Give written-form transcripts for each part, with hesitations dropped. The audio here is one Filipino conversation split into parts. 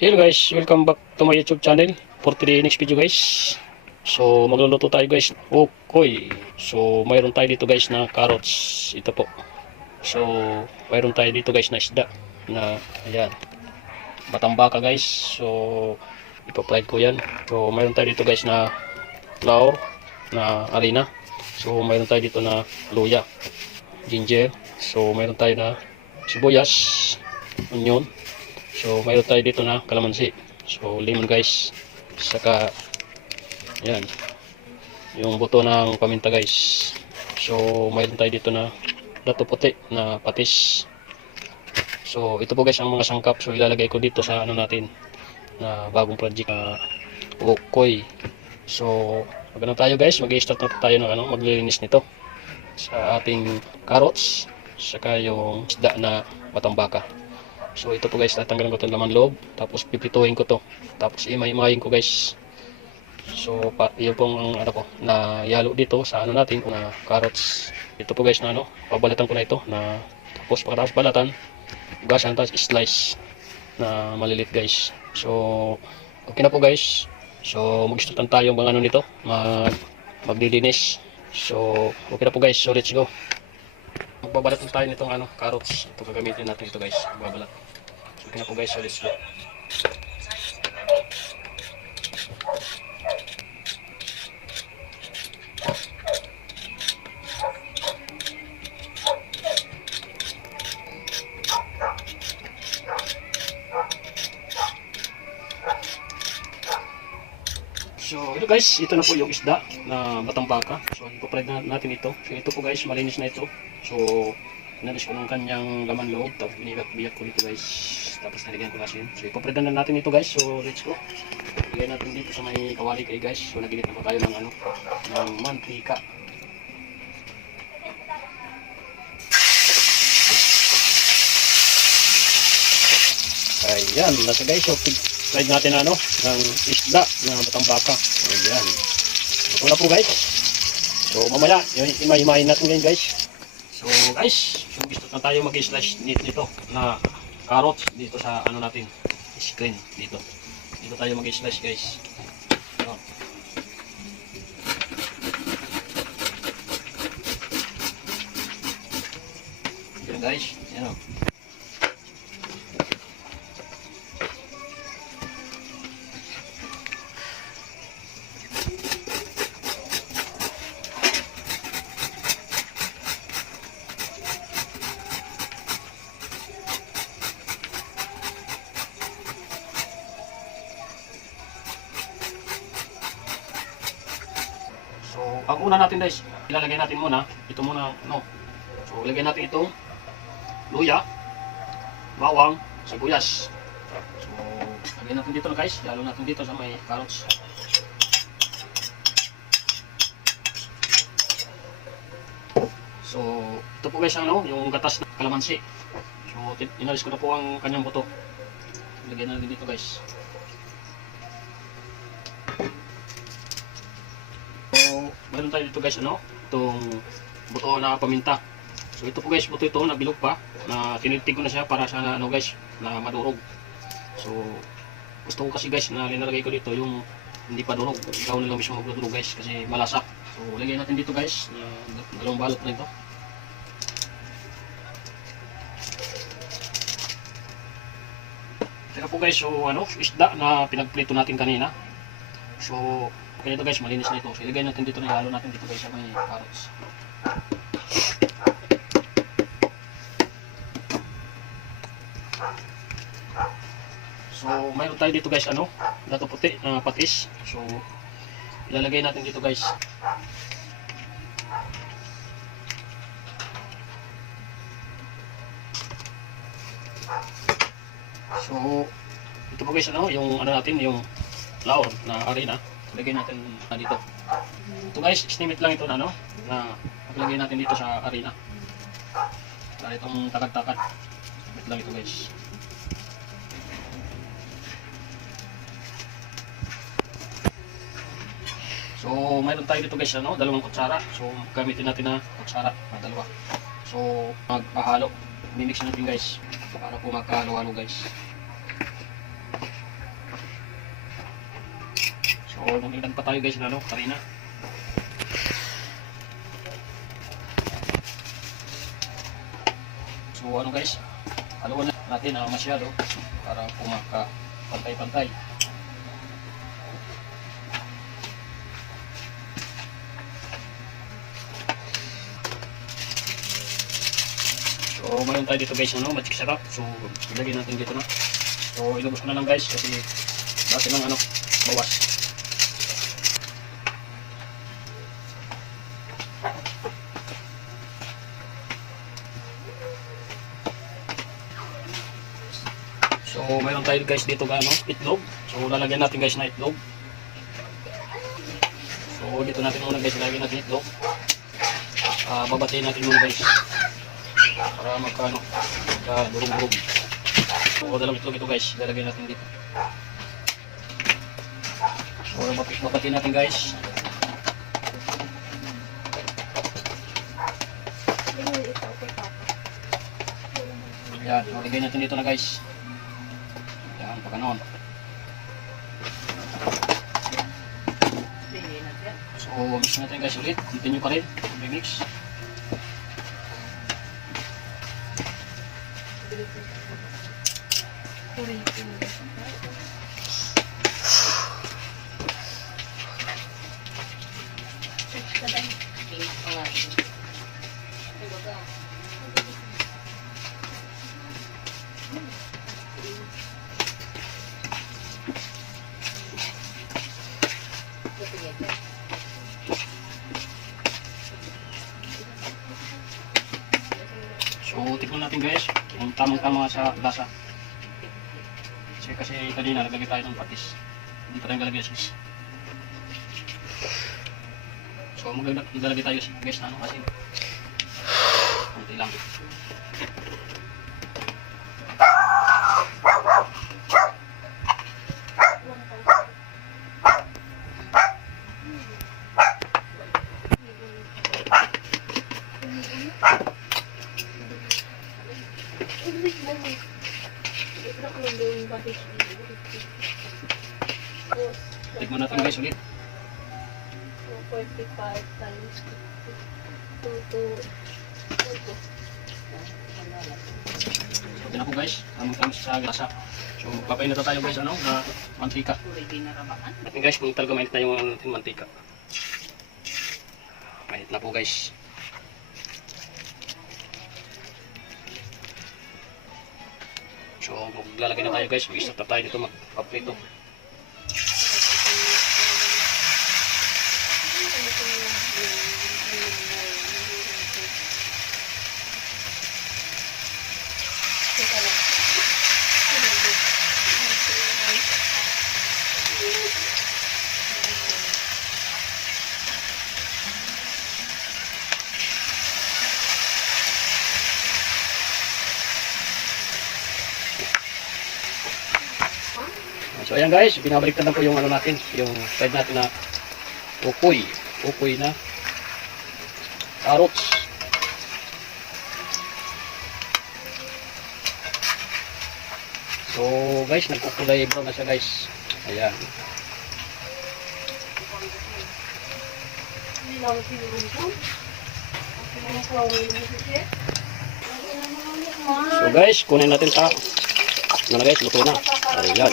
Hello guys, welcome back to my YouTube channel for the next video guys. So magluluto tayo guys. Okay. So mayroon tayo dito guys na carrots. Ito po. So mayroon tayo dito guys na isda na ayan. Batambaka guys. So ipa-fried ko yan. So mayroon tayo dito guys na flour na harina. So mayroon tayo dito na luya, ginger. So mayroon tayo na sibuyas, onion. So mayroon tayo dito na kalamansi. So lemon guys. Saka yan. Yung buto ng paminta guys. So mayroon tayo dito na dato puti na patis. So ito po guys ang mga sangkap. So ilalagay ko dito sa ano natin na bagong project na ukoy. So magano tayo guys, mag-i-start na tayo ng ano, maglilinis nito sa ating carrots saka yung isda na batambaka. So ito po guys, tatanggalin ko itong laman loob, tapos pipituhin ko to, tapos imay-imayin ko guys. So yun pong ang ano ko na yalo dito sa ano natin na carrots. Ito po guys na ano, pabalatan ko na ito na tapos pagkatapos balatan, ugasan, tapos slice na malilit guys. So okay na po guys. So mag-startan tayo ng ano nito, maglilinis. So okay na po guys, so let's go. Magbabalat tayo nitong ano, carrots. Ito gagamitin natin ito guys, magbabalat. So okay na po guys, so let's go. So ito guys, ito na po yung isda na batambaka. So ipo-fried na natin ito. So ito po guys, malinis na ito. So inalis ko ng kanyang laman loob, tapos binigat-bigat ko dito guys. Tapos nalagyan ko asin. So ipo-fried na natin ito guys. So let's go. Lagay natin dito sa may kawali kay guys. So naginit na po tayo ng ano, ng mantika. Ayan, nasa guys. So fried natin ano, ng isda na batambaka. Ayan. Ito na po guys. So mamaya, imay-imayin natin ngayon guys. So guys, so gusto na tayo mag-slice nito na carrots dito sa ano natin, screen dito. Dito tayo mag-slice guys. So, okay guys, yan o. So, ang una natin guys, ilalagay natin muna, ito muna, no. So, ilagay natin itong luya, bawang, sibuyas. So, lagay natin dito guys, lalo natin dito sa may carrots. So, ito po guys ano, yung gatas na kalamansi. So, inalis ko na po ang kanyang buto. Lagay natin dito guys. So, meron tayo dito guys ano, itong buto na paminta. So ito po guys, buto ito na bilog pa, na tinitig ko na siya para sa ano guys, na madurog. So gusto ko kasi guys na linalagay ko dito yung hindi pa durog, ikaw nila mismo magdurog guys kasi malasa. So lagay natin dito guys, na dalawang balot na ito. Ito po guys, so ano, isda na pinagprito natin kanina. So okay ito guys, malinis na ito. So ilagay natin dito, ihalo natin dito guys sa may carrots. So mayroon tayo dito guys ano, dato puti na patis. So ilalagay natin dito guys. So ito po guys ano, yung ano natin, yung flour na harina. Lagay natin dito. Ito guys, estimate lang ito na ano, na maglagay natin dito sa harina. Para itong takad-takad. Estimate lang ito guys. So mayroon tayo dito guys ano, dalawang kutsara. So gamitin natin na kutsara na dalawa. So magpahalo. Mimix natin guys para po magkahalo-halo guys. So magdagdag pa tayo guys na farina. So guys, haluan natin masyado para pumaka pantay-pantay. So mayroon tayo dito guys magic sarap. So ilagay natin dito na. So ilubos ko na lang guys kasi dati lang bawas. So mayroon tayo guys dito itlog. So lalagyan natin guys na itlog. So dito natin muna guys lalagyan natin itlog. Babatiin natin muna guys para durog-durog. So dalawang itlog ito guys lalagyan natin dito. So babatiin natin guys. Yan, lagay natin dito na guys. Yan, pagkanon. So, mix natin guys ulit. Continue pa rin. Mix. So, tikman natin guys kung tamang-tama sa lasa. Kasi kanina naglagay tayo ng patis. Hindi pa tayo galagay guys. So, maglalagay tayo guys na kasi konti lang. Tikman natin guys ulit. 245 times 2. So ito na po guys, tamang-tama sa lasa. So papainit na tayo guys na mantika. Natin guys kung talaga mainit na yung mantika. Mainit na po guys. So maglalagay na tayo guys, mag-start na tayo dito magpaprito. So ayan guys, binabaliktad lang po yung natin, yung side natin na ukoy na carrots. So guys, nagkukulay brown na siya guys. Ayan. So guys, kunin natin sa guys, luto na. Ayan.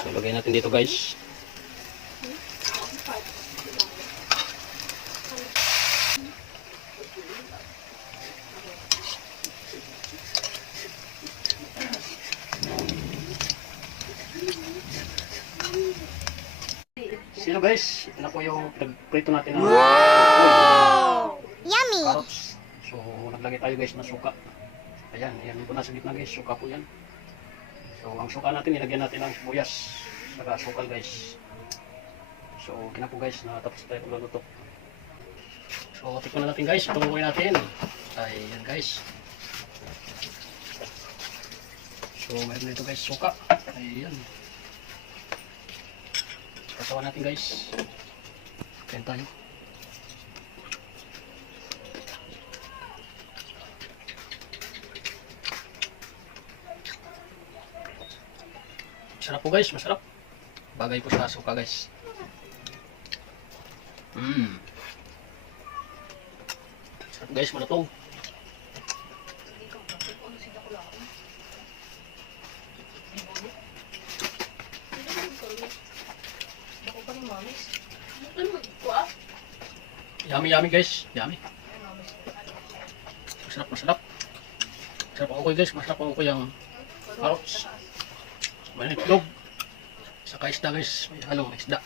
So lagay natin dito guys. Sino guys, ito na po yung prito natin na Yummy! carrots. So naglagay tayo guys na suka. Ayan, yan po nasa gitna guys, suka po yan. So ang suka natin, nilagyan natin ng sibuyas saka sukal guys. So kina po guys, natapos tayo pagluluto. So tikman na natin guys, itong buhay natin. Ayan guys. So mayroon dito guys, suka. Ayan. Kasawa natin guys. Kain tayo. Masarap po guys, masarap. Bagay po sa suka guys. Sarap guys, malutong. Ako pa ni mamis. Ano magkuha? Yummy yummy guys, yummy. Masarap, masarap. Masarap ako guys, masarap ako yung carrots. May itlog. Saka isda guys, may halong isda.